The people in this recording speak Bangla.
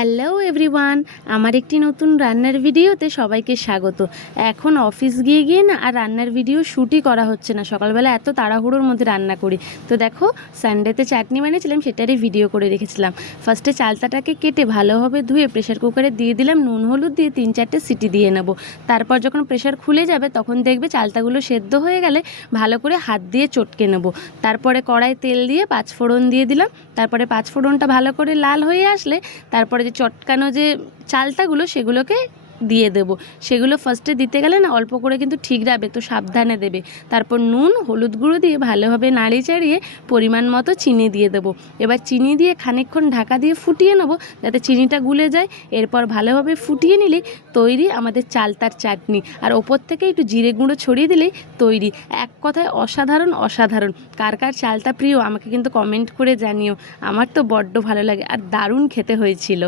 হ্যালো এভরিওয়ান, আমার একটি নতুন রান্নার ভিডিওতে সবাইকে স্বাগত। এখন অফিস গিয়ে না আর রান্নার ভিডিও শ্যুটই করা হচ্ছে না, সকালবেলা এত তাড়াহুড়োর মধ্যে রান্না করি। তো দেখো, সানডেতে চাটনি বানিয়েছিলাম, সেটারই ভিডিও করে রেখেছিলাম। ফার্স্টে চালতাটাকে কেটে ভালোভাবে ধুয়ে প্রেশার কুকারে দিয়ে দিলাম, নুন হলুদ দিয়ে 3-4টে সিটি দিয়ে নেব। তারপর যখন প্রেশার খুলে যাবে তখন দেখবে চালতাগুলো সেদ্ধ হয়ে গেলে ভালো করে হাত দিয়ে চটকে নেব। তারপরে কড়াই তেল দিয়ে পাঁচফোড়ন দিয়ে দিলাম। তারপরে পাঁচফোড়নটা ভালো করে লাল হয়ে আসলে তারপরে যে চটকানো যে চালতাগুলো সেগুলোকে দিয়ে দেবো। সেগুলো ফার্স্টে দিতে গেলে না অল্প করে কিন্তু ঠিক রাখবে, তো সাবধানে দেবে। তারপর নুন হলুদ গুঁড়ো দিয়ে ভালোভাবে নাড়িয়ে চাড়িয়ে পরিমাণ মতো চিনি দিয়ে দেবো। এবার চিনি দিয়ে খানিকক্ষণ ঢাকা দিয়ে ফুটিয়ে নেবো যাতে চিনিটা গুলে যায়। এরপর ভালোভাবে ফুটিয়ে নিলে তৈরি আমাদের চালতার চাটনি, আর ওপর থেকে একটু জিরে গুঁড়ো ছড়িয়ে দিলেই তৈরি। এক কথায় অসাধারণ অসাধারণ। কার কার চালতা প্রিয় আমাকে কিন্তু কমেন্ট করে জানিও। আমার তো বড্ড ভালো লাগে আর দারুণ খেতে হয়েছিল।